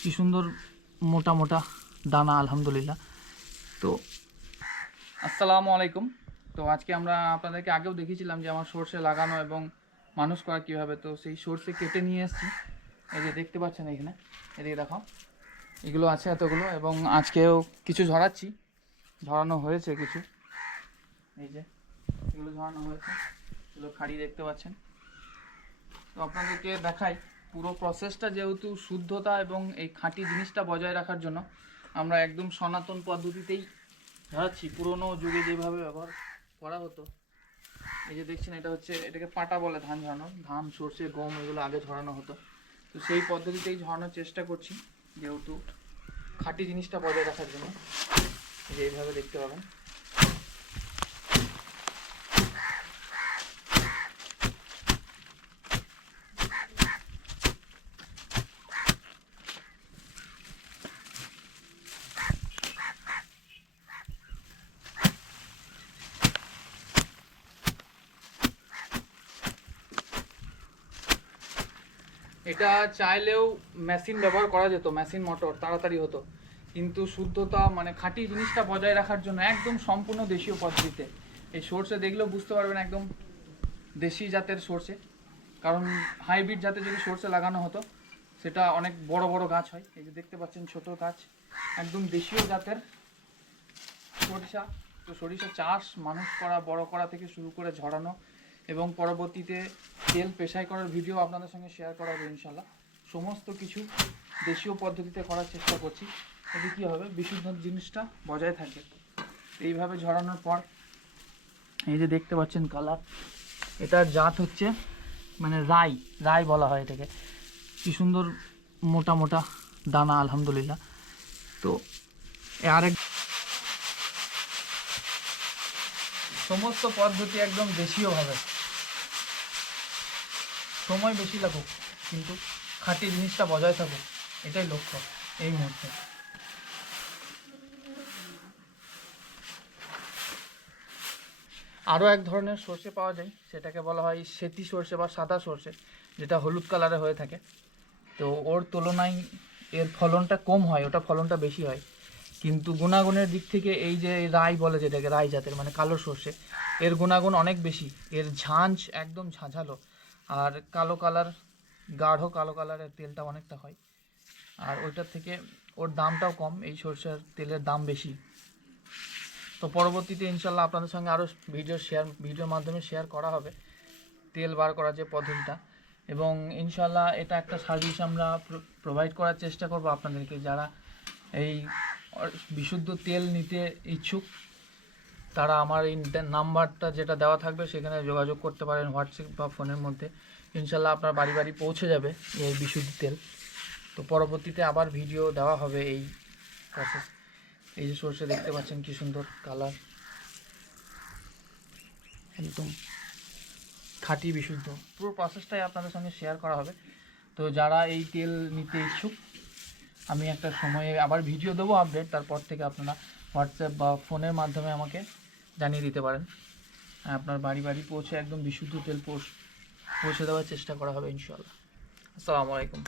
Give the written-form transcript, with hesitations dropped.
কি সুন্দর মোটা মোটা দানা আলহামদুলিল্লাহ। তো আসসালামু আলাইকুম। তো আজকে আমরা আপনাদেরকে আগেও দেখিয়েছিলাম যে আমার সর্ষে লাগানো এবং মানুষ করা কীভাবে। তো সেই সর্ষে কেটে নিয়ে এসেছি, এই যে দেখতে পাচ্ছেন এখানে, এদিকে দেখো এগুলো আছে এতগুলো, এবং আজকেও কিছু ঝরানো হয়েছে কিছু, এই যে এগুলো ঝরানো হয়েছে, এগুলো খাড়ি দেখতে পাচ্ছেন। তো আপনাদেরকে দেখাই পুরো প্রসেসটা, যেহেতু শুদ্ধতা এবং এই খাঁটি জিনিসটা বজায় রাখার জন্য আমরা একদম সনাতন পদ্ধতিতেই ঝরাচ্ছি, পুরোনো যুগে যেভাবে ব্যবহার করা হতো। এই যে দেখছেন, এটা হচ্ছে, এটাকে পাটা বলে, ধান ঝরানো, ধান সর্ষে গম এগুলো আগে ঝরানো হতো। তো সেই পদ্ধতিতেই ঝরানোর চেষ্টা করছি, যেহেতু খাঁটি জিনিসটা বজায় রাখার জন্য। এই যে এইভাবে দেখতে পাবেন। এটা চাইলেও মেশিন ব্যবহার করা যেত, মেশিন মোটর, তাড়াতাড়ি হতো, কিন্তু শুদ্ধতা মানে খাঁটি জিনিসটা বজায় রাখার জন্য একদম সম্পূর্ণ দেশীয় পদ্ধতিতে। এই সর্ষে দেখলেও বুঝতে পারবেন একদম দেশি জাতের সর্ষে, কারণ হাইব্রিড জাতের যদি সর্ষে লাগানো হতো সেটা অনেক বড় বড় গাছ হয়। এই যে দেখতে পাচ্ছেন ছোট গাছ, একদম দেশীয় জাতের সরিষা। তো সরিষা চাষ, মানুষ করা, বড় করা থেকে শুরু করে ঝরানো এবং পরবর্তীতে তেল পেশাই করার ভিডিও আপনাদের সঙ্গে শেয়ার করা হবে ইনশাল্লাহ। সমস্ত কিছু দেশীয় পদ্ধতিতে করার চেষ্টা করছি, এতে কী হবে, বিশুদ্ধ জিনিসটা বজায় থাকবে। এইভাবে ঝরানোর পর এই যে দেখতে পাচ্ছেন কালার, এটার জাত হচ্ছে মানে রাই বলা হয় এটাকে। কি সুন্দর মোটা মোটা দানা আলহামদুলিল্লাহ। তো আরেক সমস্ত পদ্ধতি একদম দেশীয়ভাবে, সময় বেশি লাগুক কিন্তু খাঁটি জিনিসটা বজায় থাকুক, এটাই লক্ষ্য এই মুহূর্তে। আরও এক ধরনের সর্ষে পাওয়া যায়, সেটাকে বলা হয় সেতি সর্ষে বা সাদা সর্ষে, যেটা হলুদ কালারে হয়ে থাকে। তো ওর তুলনায় এর ফলনটা কম হয়, ওটা ফলনটা বেশি হয়, কিন্তু গুণাগুণের দিক থেকে এই যে রাই বলে, যেটাকে রাই জাতের মানে কালো সর্ষে, এর গুণাগুণ অনেক বেশি। এর ঝাঁঝ একদম ঝাঁঝালো, আর কালো কালার, গাঢ় কালো কালারের তেলটা অনেকটা হয়, আর ওইটার থেকে ওর দামটাও কম, এই সর্ষের তেলের দাম বেশি। তো পরবর্তীতে ইনশাল্লাহ আপনাদের সঙ্গে আরও ভিডিওর মাধ্যমে শেয়ার করা হবে তেল বার করার যে পদ্ধতিটা, এবং ইনশাল্লাহ এটা একটা সার্ভিস আমরা প্রোভাইড করার চেষ্টা করব আপনাদেরকে। যারা এই বিশুদ্ধ তেল নিতে ইচ্ছুক তারা আমার এই নাম্বারটা যেটা দেওয়া থাকবে সেখানে যোগাযোগ করতে পারেন, হোয়াটসঅ্যাপ বা ফোনের মধ্যে। ইনশাল্লাহ আপনার বাড়ি বাড়ি পৌঁছে যাবে এই বিশুদ্ধ তেল। তো পরবর্তীতে আবার ভিডিও দেওয়া হবে এই প্রসেস। এই যে সর্ষে দেখতে পাচ্ছেন কি সুন্দর কালার, একদম খাঁটি বিশুদ্ধ, পুরো প্রসেসটাই আপনাদের সঙ্গে শেয়ার করা হবে। তো যারা এই তেল নিতে ইচ্ছুক, আমি একটা সময়ে আবার ভিডিও দেবো আপডেট, তারপর থেকে আপনারা হোয়াটসঅ্যাপ বা ফোনের মাধ্যমে আমাকে জানিয়ে দিতে পারেন। আপনার বাড়ি বাড়ি পৌঁছে একদম বিশুদ্ধ তেল পৌঁছে দেওয়ার চেষ্টা করা হবে ইনশাআল্লাহ। আসসালামু আলাইকুম।